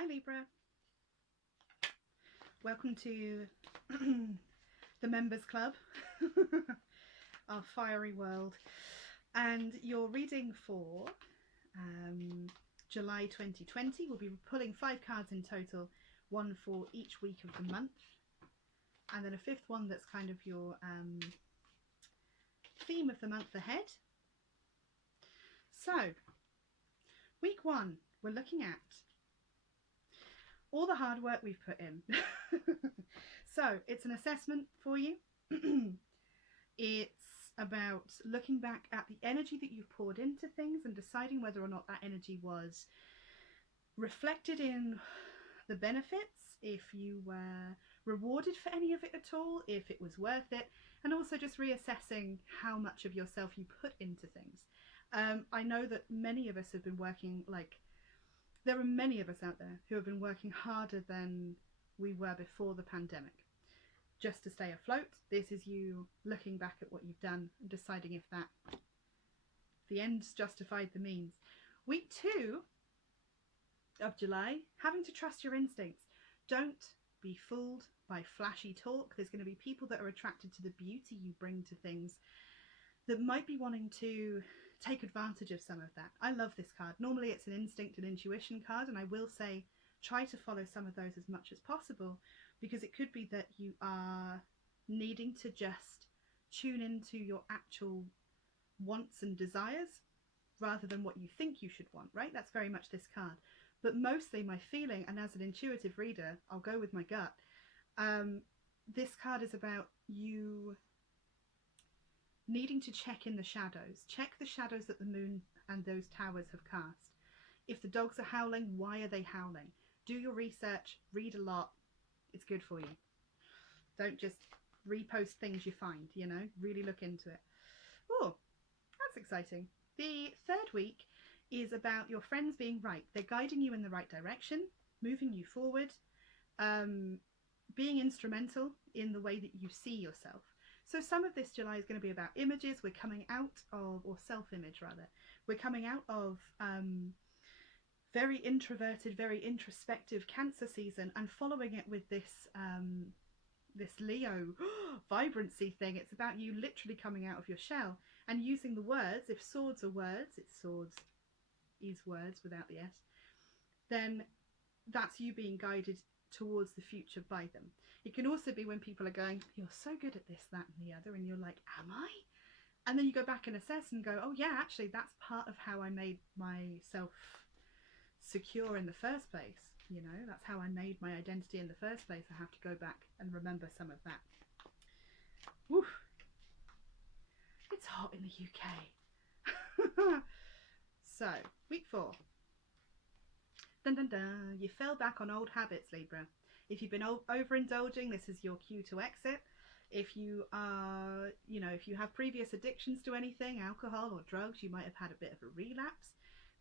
Hi Libra, welcome to the members club, our fiery world, and your reading for July 2020. We'll be pulling 5 cards in total, one for each week of the month, and then a 5th one that's kind of your theme of the month ahead. So, week 1, we're looking at all the hard work we've put in. So it's an assessment for you. It's about looking back at the energy that you've poured into things and deciding whether or not that energy was reflected in the benefits, if you were rewarded for any of it at all, if it was worth it, and also just reassessing how much of yourself you put into things. I know that many of us have been working, there are many of us out there who have been working harder than we were before the pandemic, just to stay afloat. This is you looking back at what you've done and deciding if the ends justified the means. Week 2 of July, having to trust your instincts. Don't be fooled by flashy talk. There's going to be people that are attracted to the beauty you bring to things that might be wanting to take advantage of some of that. I love this card. Normally it's an instinct and intuition card, and I will say try to follow some of those as much as possible, because it could be that you are needing to just tune into your actual wants and desires rather than what you think you should want, right? That's very much this card. But mostly my feeling, and as an intuitive reader, I'll go with my gut, this card is about you needing to check in the shadows. Check the shadows that the moon and those towers have cast. If the dogs are howling, why are they howling? Do your research, read a lot. It's good for you. Don't just repost things you find, you know, really look into it. Oh, that's exciting. The 3rd week is about your friends being right. They're guiding you in the right direction, moving you forward, being instrumental in the way that you see yourself. So some of this July is going to be about images. We're coming out of, or self-image rather, we're coming out of very introverted, very introspective Cancer season, and following it with this this Leo vibrancy thing. It's about you literally coming out of your shell and using the words. If swords are words, it's swords is words without the S, then that's you being guided towards the future by them. It can also be when people are going, you're so good at this, that and the other, and you're like, am I? And then you go back and assess and go, oh yeah, actually that's part of how I made myself secure in the first place. You know, that's how I made my identity in the first place. I have to go back and remember some of that. Woo! It's hot in the UK. So, week 4. Dun dun dun, you fell back on old habits, Libra. If you've been overindulging, this is your cue to exit. If you are, if you have previous addictions to anything, alcohol or drugs, you might have had a bit of a relapse.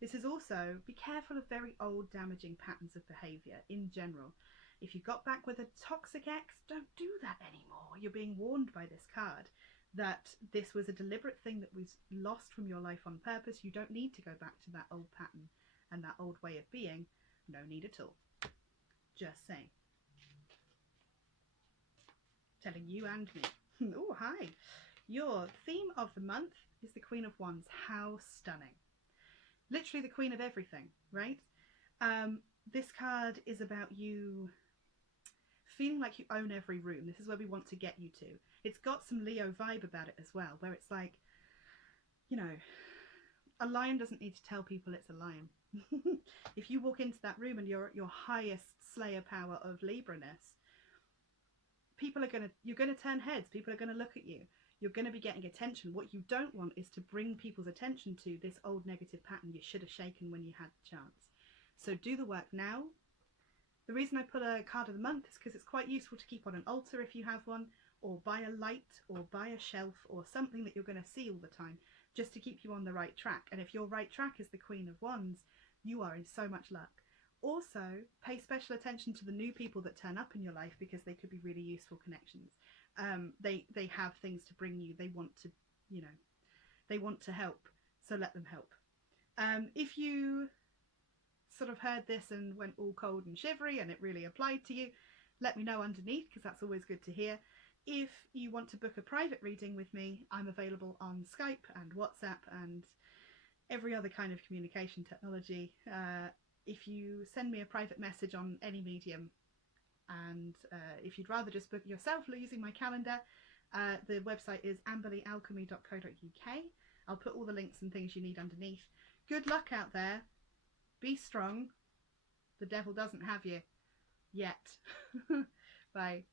This is also, be careful of very old damaging patterns of behaviour in general. If you got back with a toxic ex, don't do that anymore. You're being warned by this card that this was a deliberate thing that was lost from your life on purpose. You don't need to go back to that old pattern and that old way of being. No need at all. Just saying. Telling you and me. Oh, hi. Your theme of the month is the Queen of Wands. How stunning. Literally the queen of everything, right? This card is about you feeling like you own every room. This is where we want to get you to. It's got some Leo vibe about it as well, where it's like, a lion doesn't need to tell people it's a lion. If you walk into that room and you're at your highest slayer power of Libra-ness, you're gonna turn heads. People are gonna look at you. You're going to be getting attention. What you don't want is to bring people's attention to this old negative pattern you should have shaken when you had the chance. So do the work now. The reason I put a card of the month is because it's quite useful to keep on an altar if you have one, or buy a light, or buy a shelf, or something that you're going to see all the time, just to keep you on the right track. And if your right track is the Queen of Wands, you are in so much luck. Also, pay special attention to the new people that turn up in your life, because they could be really useful connections. They have things to bring you. They want to, they want to help. So let them help. If you sort of heard this and went all cold and shivery and it really applied to you, let me know underneath, because that's always good to hear. If you want to book a private reading with me, I'm available on Skype and WhatsApp and every other kind of communication technology. If you send me a private message on any medium, and if you'd rather just book it yourself using my calendar, the website is amberleyalchemy.co.uk. I'll put all the links and things you need underneath. Good luck out there. Be strong. The devil doesn't have you. Yet. Bye.